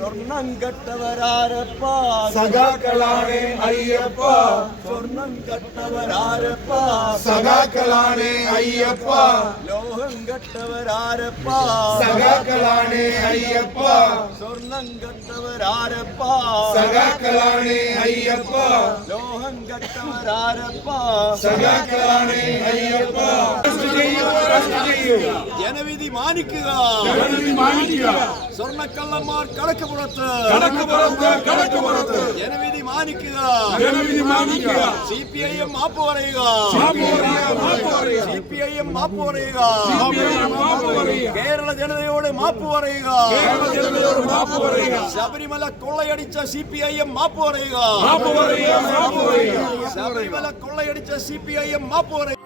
സ്വർണം കെട്ടവരാരപ്പ സഖാക്കളാണ് അയ്യപ്പ സ്വർണം കെട്ടവരാരപ്പ സഖാക്കളാണ് അയ്യപ്പ ലോഹം കെട്ടവരാരപ്പ സഖാക്കളാണ് അയ്യപ്പ സ്വർണം കെട്ടവരാരപ്പ സഖാക്കളാണ് അയ്യപ്പ ലോഹം കെട്ടവരാരപ്പ സഖാക്കളാണ് അയ്യപ്പ ജനവിധി മാനിക്കുക സ്വർണ്ണക്കള്ളന്മാർ കടക്കുപുറത്ത് ജനവിധി മാനിക്കുക CPIM മാപ്പ് പറയുക CPIM മാപ്പ് പറയുക കേരള ജനതയോട് മാപ്പ് പറയുക ശബരിമല കൊള്ളയടിച്ച CPIM മാപ്പ് പറയുക ശബരിമല കൊള്ളയടിച്ച CPIM മാപ്പ് പറയുക